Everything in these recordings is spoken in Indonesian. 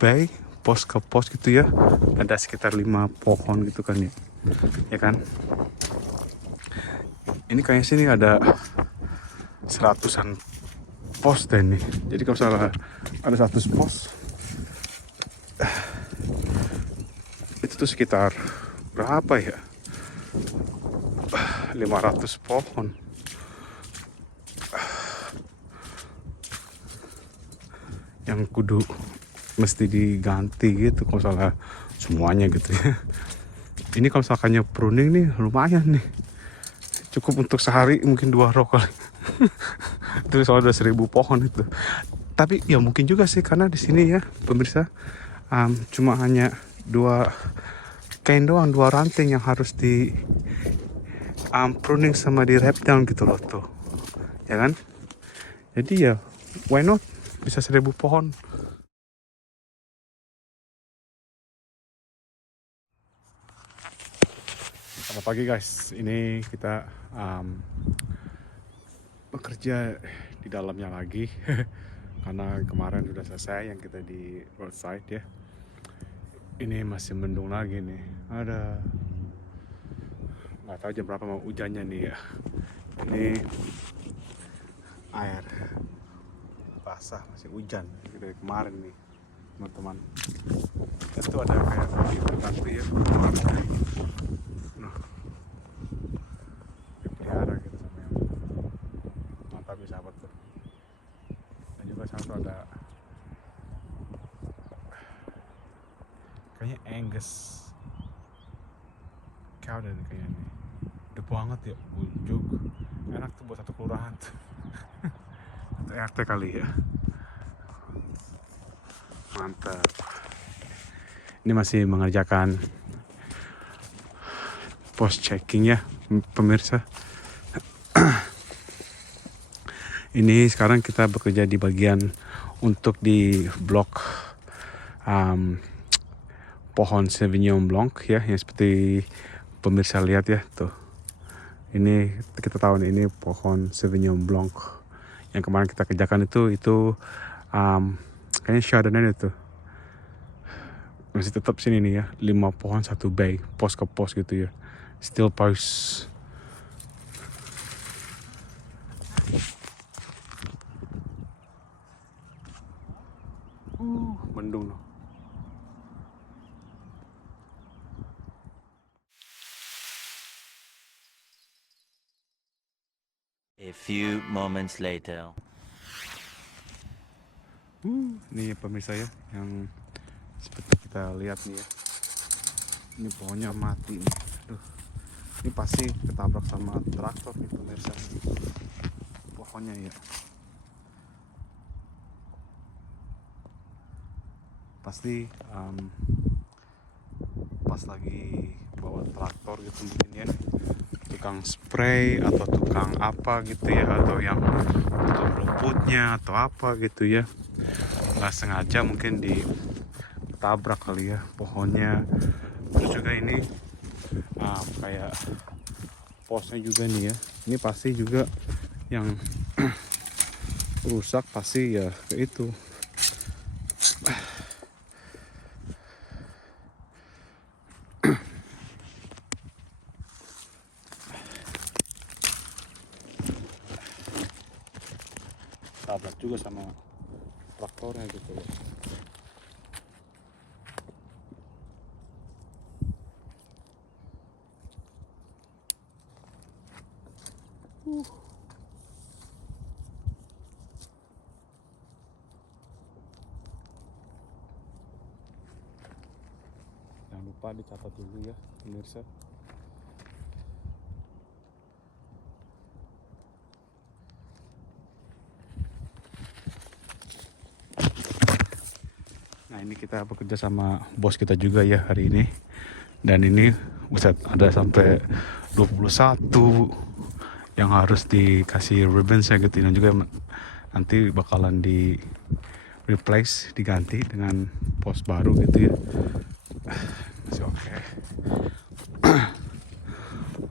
bay pos ke pos gitu ya, ada sekitar 5 pohon gitu kan ya, ya kan. Ini kayaknya sini ada seratusan pos deh nih. Jadi kalau salah ada 100 pos itu tuh sekitar berapa ya, 500 pohon yang kudu mesti diganti gitu kalau salah semuanya gitu ya. Ini kalau misalkannya pruning nih lumayan nih, cukup untuk sehari mungkin 2 rok kali. Itu soalnya ada 1000 pohon itu. Tapi ya mungkin juga sih karena di sini ya pemirsa, cuma hanya 2 kain doang, 2 ranting yang harus di pruning sama di rap down gitu loh tuh, ya kan. Jadi ya why not, bisa 1000 pohon. Selamat pagi guys, ini kita bekerja di dalamnya lagi karena kemarin sudah selesai yang kita di roadside ya. Ini masih mendung lagi nih, ada nggak tahu jam berapa mau hujannya nih ya. Ini air basah, masih hujan dari kemarin nih teman-teman. Itu ada kayak gitu nanti ya, nah dipelihara gitu sama yang mantap ya sahabat tuh. Dan juga satu ada kayaknya Angus cow dan kayaknya nih udah banget ya, bunjuk enak tuh buat satu kelurahan tuh. Atau RT kali ya, mantap. Ini masih mengerjakan post checking ya pemirsa. Ini sekarang kita bekerja di bagian untuk di blok pohon Sauvignon Blanc ya, yang seperti pemirsa lihat ya tuh. Ini kita tahu nih, ini pohon Sauvignon Blanc yang kemarin kita kerjakan itu kayaknya Chardonnay itu masih tetap sini nih ya, 5 pohon 1 bay, pos ke pos gitu ya, still pause. Mendung loh. A few moments later. Ini pemirsa ya, yang seperti kita lihat nih ya, ini pohonnya mati nih. Aduh, ini pasti ketabrak sama traktor nih pemirsa, pohonnya ya. Pasti pas lagi bawa traktor gitu mungkin ya, tukang spray atau tukang apa gitu ya, atau yang untuk rumputnya atau apa gitu ya, nggak sengaja mungkin ditabrak kali ya pohonnya. Terus juga ini kayak posnya juga nih ya, ini pasti juga yang rusak pasti ya ke itu. Tabrak juga sama traktornya gitu loh. Jangan lupa dicatat dulu ya pemirsa. Nah ini kita bekerja sama bos kita juga ya hari ini. Dan ini buset, ada sampai 21 yang harus dikasih ribbons ya gitu. Dan juga nanti bakalan di replace, diganti dengan pos baru gitu ya. Masih oke.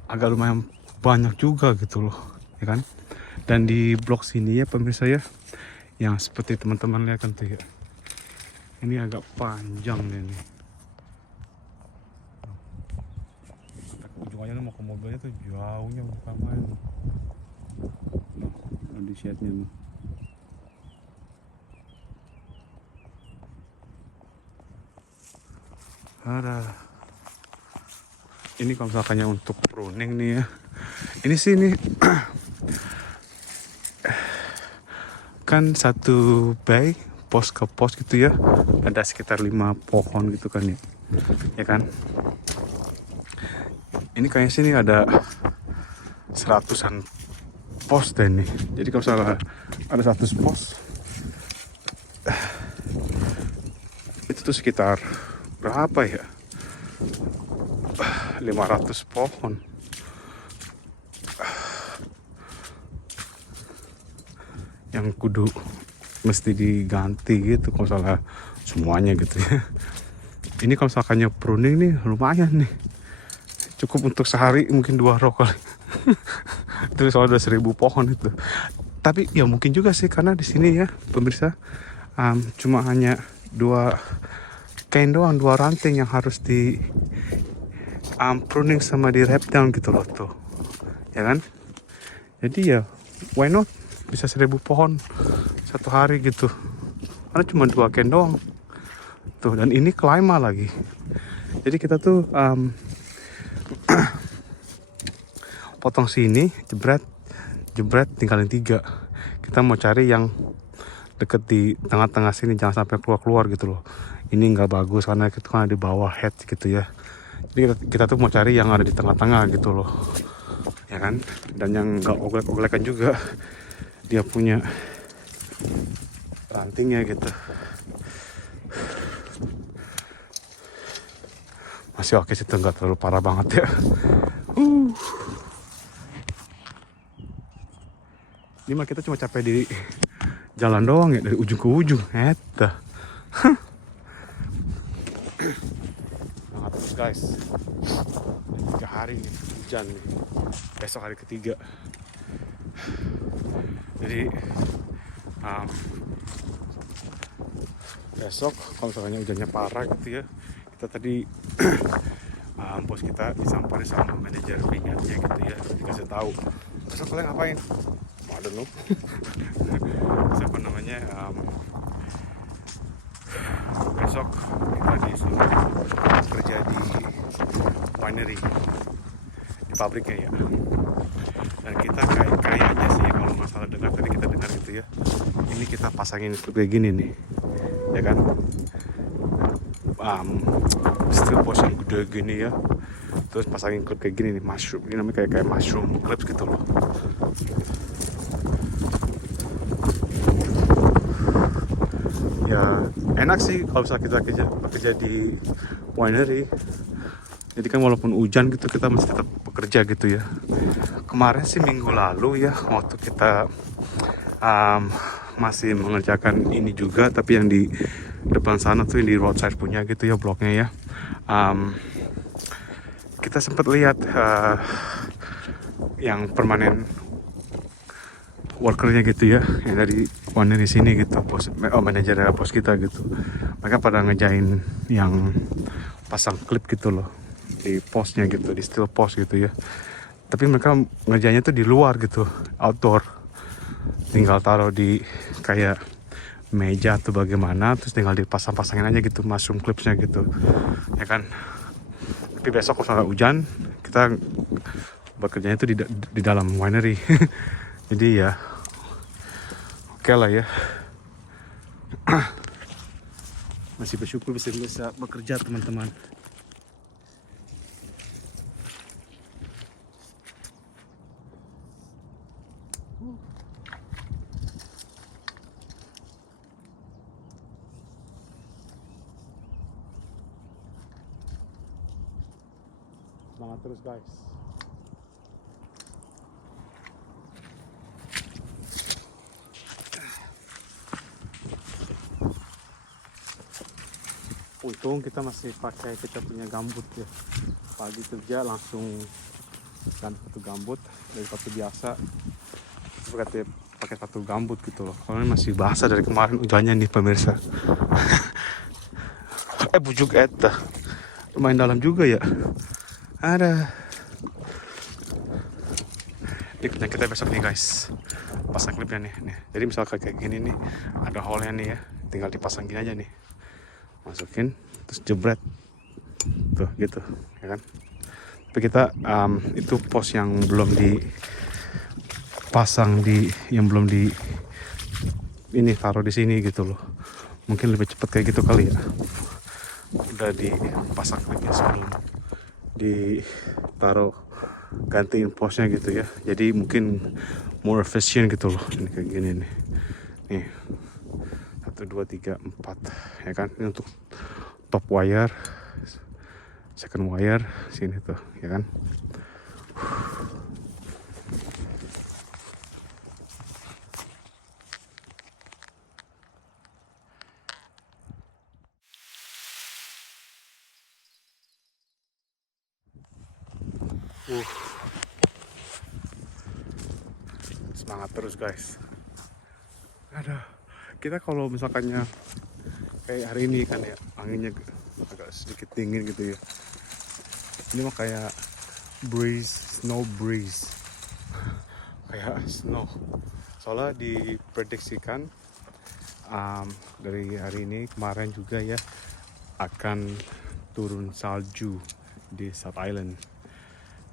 Agak lumayan banyak juga gitu loh, ya kan. Dan di blok sini ya pemirsa ya, yang seperti teman-teman lihat kan tuh ya, Ini agak panjang nih. Ujungannya mau ke mobilnya tuh jauhnya bukan main. Di shade-nya nih. Ada. Ini kalau misalkannya untuk pruning nih ya. Ini sih nih kan satu bay pos ke pos gitu ya. Ada sekitar 5 pohon gitu kan ya. Ya kan? Ini kayaknya sini ada 100-an pos deh nih. Jadi kalau misalnya ada 100 pos itu tuh sekitar berapa ya? 500 pohon. Yang kudu mesti diganti gitu kalau misalnya semuanya gitu ya. Ini kalau misalkannya pruning nih lumayan nih. Cukup untuk sehari mungkin 2 rok kali. Itu soalnya ada 1000 pohon itu. Tapi ya mungkin juga sih karena di sini ya pemirsa cuma hanya 2 kain doang, 2 ranting yang harus di pruning sama di wrap down gitu loh tuh. Ya kan? Jadi ya why not? Bisa 1000 pohon satu hari gitu. Karena cuma 2 kain doang. Tuh, dan ini klima lagi. Jadi kita tuh potong sini, jebret tinggalin 3. Kita mau cari yang deket di tengah-tengah sini, jangan sampai keluar gitu loh. Ini nggak bagus karena itu kan di bawah head gitu ya. Jadi kita tuh mau cari yang ada di tengah-tengah gitu loh, ya kan? Dan yang nggak oglek-oglekan juga, dia punya rantingnya gitu. Masih oke sih, nggak terlalu parah banget ya. Ini mah kita cuma capek di jalan doang ya, dari ujung ke ujung. Eta. Nah, terus guys, 3 hari nih hujan nih. Besok hari ketiga. Jadi besok kalau misalnya hujannya parah gitu ya, kita tadi bos kita disamperin sama manajer minyaknya gitu ya, dikasih tahu besok kalian ngapain. I don't know. Siapa namanya, besok kita disuruh kerja di winery, di pabriknya ya. Dan kita kayaknya sih kalau masalah dengar tadi kita dengar gitu ya, ini kita pasangin kayak gini nih, ya kan? Steel post yang gede gini ya, terus pasangin klip kayak gini nih, mushroom. Ini namanya kayak mushroom clips gitu loh. Ya enak sih kalau misalnya kita bekerja di winery. Jadi kan walaupun hujan gitu kita mesti tetap bekerja gitu ya. Kemarin sih minggu lalu ya, waktu kita masih mengerjakan ini juga, tapi yang di depan sana tuh yang di roadside punya gitu ya, bloknya ya. Kita sempat lihat yang permanen workernya gitu ya, yang dari winery sini gitu, manajer bos kita gitu. Mereka pada ngejain yang pasang klip gitu loh di posnya gitu, di steel post gitu ya. Tapi mereka ngerjainnya tuh di luar gitu, outdoor. Tinggal taruh di kayak meja atau bagaimana, terus tinggal dipasang-pasangin aja gitu mushroom clipsnya gitu, ya kan. Tapi besok kalau hujan kita bekerjanya itu di dalam winery. Jadi ya oke lah ya. Masih bersyukur bisa bekerja teman-teman. Semangat terus guys. Untung kita masih pakai kita punya gambut ya. Pagi kerja langsung ganti sepatu gambut dari sepatu biasa. Terus pakai sepatu gambut gitu loh. Karena masih basah dari kemarin hujannya nih pemirsa. Bujuk eta. Lumayan dalam juga ya. Ada. Ini kerjaan kita besok nih guys. Pasang klipnya nih. Jadi misalkan kayak gini nih, ada hole-nya nih ya. Tinggal dipasang gini aja nih. Masukin, terus jebret. Tuh gitu, ya kan. Tapi kita itu pos yang belum dipasang yang belum di ini taruh di sini gitu loh. Mungkin lebih cepet kayak gitu kali ya. Udah dipasang lagi sebelum ditaruh, gantiin posnya gitu ya. Jadi mungkin more efficient gitu loh. Ini kayak gini nih. Nih 1, 2, 3, 4 ya kan. Ini untuk top wire, second wire sini tuh ya kan. Semangat terus guys. Ada kita kalau misalkannya kayak hari ini kan ya, anginnya agak sedikit dingin gitu ya. Ini mah kayak snow breeze, kayak snow. Soalnya diprediksikan dari hari ini kemarin juga ya akan turun salju di South Island.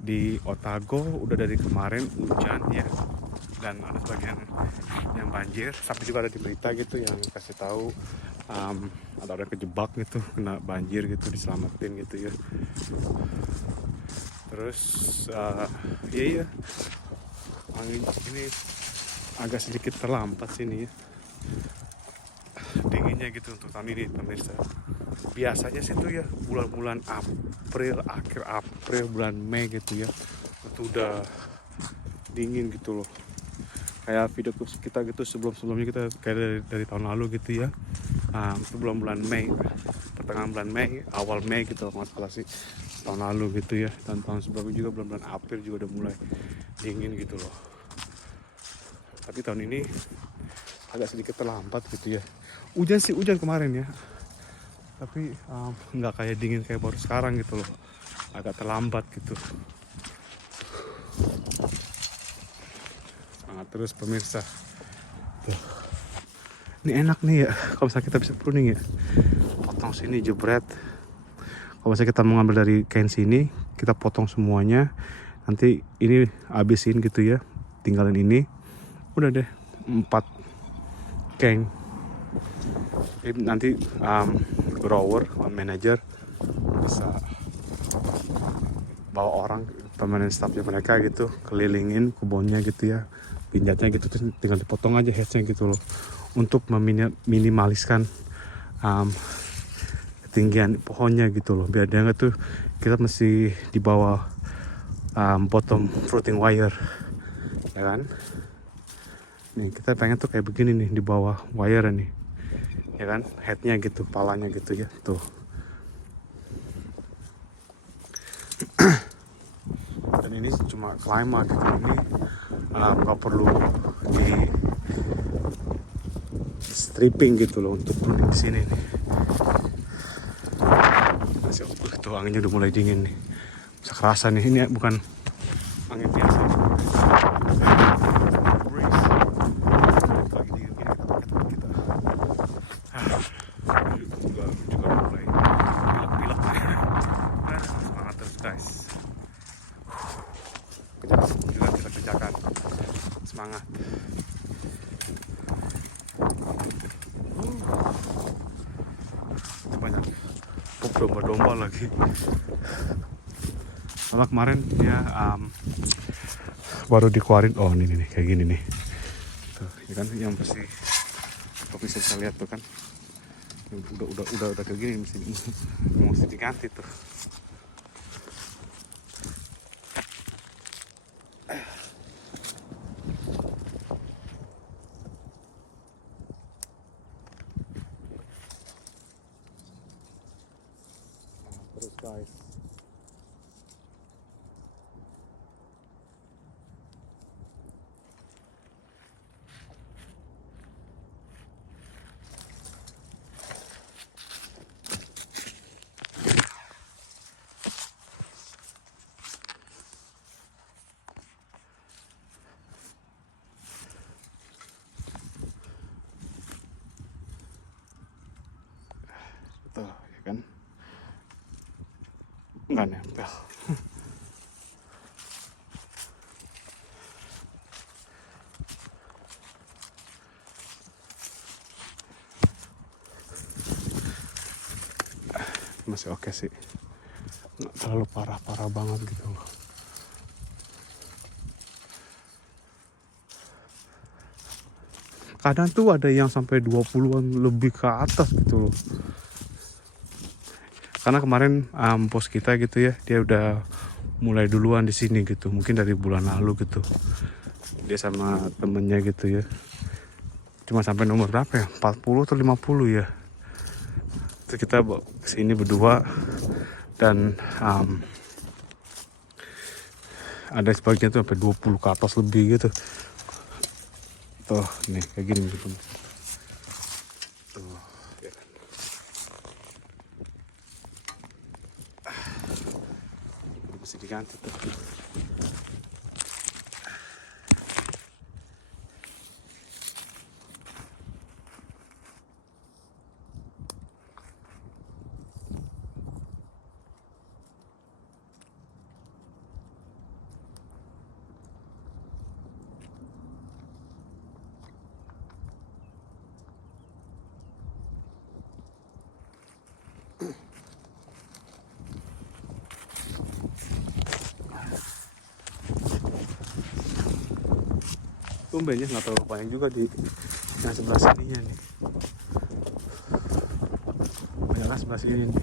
Di Otago udah dari kemarin hujan ya, dan ada sebagian yang banjir. Sampai juga ada di berita gitu yang kasih tahu ada orang kejebak gitu, kena banjir gitu, diselamatin gitu ya. Terus iya angin ini agak sedikit terlambat sini ya dinginnya gitu untuk tahun ini pemirsa. Biasanya sih tuh ya bulan-bulan April, akhir April, bulan Mei gitu ya, itu udah dingin gitu loh. Kayak video clips kita gitu sebelumnya kita kayak dari tahun lalu gitu ya. Itu bulan Mei, pertengahan bulan Mei, awal Mei gitu kalau nggak salah sih tahun lalu gitu ya. Dan tahun sebelumnya juga bulan April juga udah mulai dingin gitu loh. Tapi tahun ini agak sedikit terlambat gitu ya. Hujan sih hujan kemarin ya, tapi nggak kayak dingin kayak baru sekarang gitu loh, agak terlambat gitu. Semangat terus pemirsa. Tuh. Ini enak nih ya kalau misalnya kita bisa pruning ya, potong sini jebret. Kalau misalnya kita mau ngambil dari kain sini, kita potong semuanya, nanti ini habisin gitu ya, tinggalin ini, udah deh 4 kain. Jadi nanti grower, manager bisa bawa orang permanent staffnya mereka gitu, kelilingin kebunnya gitu ya, pinjatnya gitu, terus tinggal dipotong aja headsnya gitu loh, untuk meminimaliskan ketinggian pohonnya gitu loh, biar dia nggak tuh kita mesti di bawah bottom fruiting wire ya kan. Nih kita pengen tuh kayak begini nih, di bawah wire nih ya kan, headnya gitu, palanya gitu ya tuh. Dan ini cuma klima gitu, ini nggak perlu di stripping gitu loh untuk pruning di sini nih. Masih tuh anginnya udah mulai dingin nih, bisa kerasa nih, ini bukan angin biasa. Semangat. Banyak domba-domba lagi. Karena kemarin ya baru dikeluarin. Oh ini nih kayak gini nih. Tuh, ya kan yang pasti bisa lihat tuh kan. Udah kayak gini mesti diganti tuh. Terus guys. kan nggak nempel. Masih oke sih, nggak terlalu parah-parah banget gitu. Kadang tuh ada yang sampai 20-an lebih ke atas gitu loh. Karena kemarin bos kita gitu ya, dia udah mulai duluan di sini gitu, mungkin dari bulan lalu gitu. Dia sama temennya gitu ya. Cuma sampai nomor berapa ya? 40 atau 50 ya. Terus kita sini berdua dan ada sebagian tuh sampai 20 ke atas lebih gitu. Tuh, nih kayak gini gitu. Tuh, ya kan. Mesti diganti tuh. Tumbennya nggak terlalu banyak juga di yang sebelah sininya nih. Banyaklah sebelah sini nih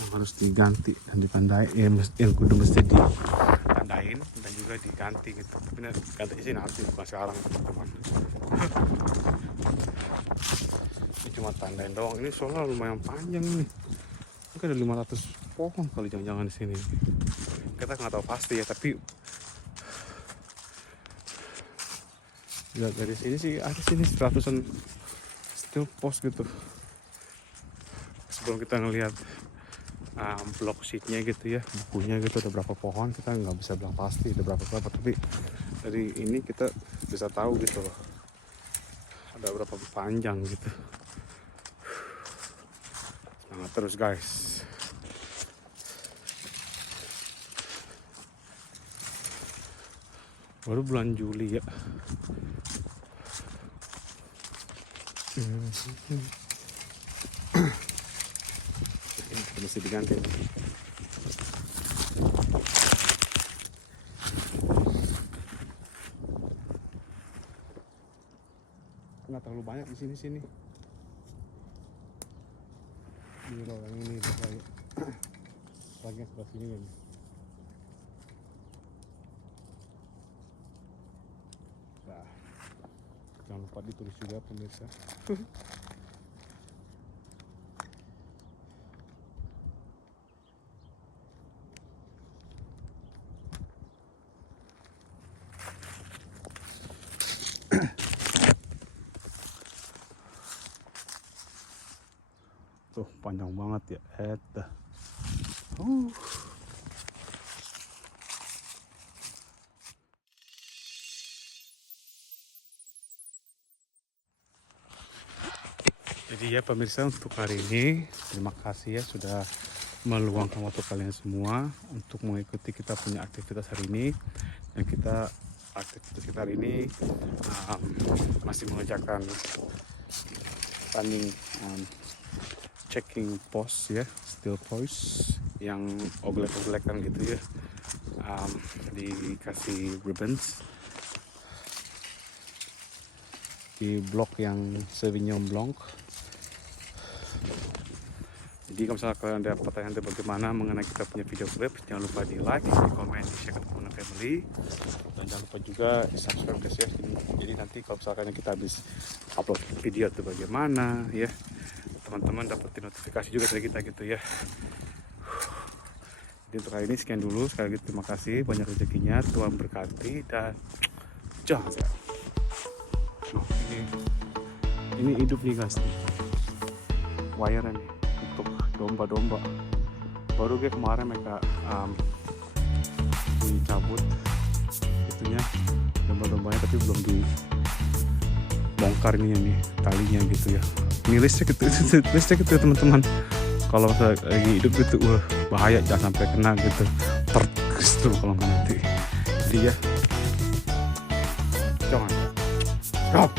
yang harus diganti dan ditandai, yang kudu mesti ditandain dan juga diganti gitu. Tapi ganti sih nanti, bukan sekarang teman-teman. Ini cuma tandain doang. Ini soalnya lumayan panjang nih. Mungkin ada 500 pohon kali jangan-jangan di sini. Kita nggak tahu pasti ya, tapi lihat dari sini sih ada sini 100-an steel post gitu. Sebelum kita ngelihat block sheetnya gitu ya, bukunya gitu ada berapa pohon, kita nggak bisa bilang pasti ada berapa, tapi dari ini kita bisa tahu gitu loh ada berapa panjang gitu. Semangat terus guys. Baru bulan Juli ya. Ini mesti diganti. Nggak terlalu banyak di sini. Ini loh yang ini lagi yang sebelah sini kan. Nah, jangan lupa ditulis juga pemirsa. Tuh panjang banget ya, Jadi ya pemirsa, untuk hari ini terima kasih ya sudah meluangkan waktu kalian semua untuk mengikuti kita punya aktivitas hari ini. Dan aktivitas kita hari ini masih mengerjakan running checking post ya, steel post yang oglek-oglekan gitu ya, dikasih ribbons di blok yang Sauvignon Blanc. Jadi kalau misalnya kalian ada pertanyaan bagaimana mengenai kita punya video clip, jangan lupa di like, di komen, di share ke teman family, dan jangan lupa juga di subscribe guys ya. Jadi nanti kalau misalkan kita habis upload video itu bagaimana ya, teman-teman dapetin notifikasi juga dari kita gitu ya. Jadi untuk hari ini sekian dulu. Sekali lagi terima kasih, banyak rezekinya, Tuhan berkati, dan jangan sampai. Nah, ini hidup nih guys, wire nih untuk domba-domba. Baru kayak kemarin mereka bunyi cabut itunya domba-dombanya, tapi belum dibongkar nih talinya gitu ya. Ini listrik gitu teman-teman. kalau misalnya lagi hidup gitu bahaya, jangan sampai kena gitu, terus tuh kalau nggak nanti. Jadi ya jangan stop.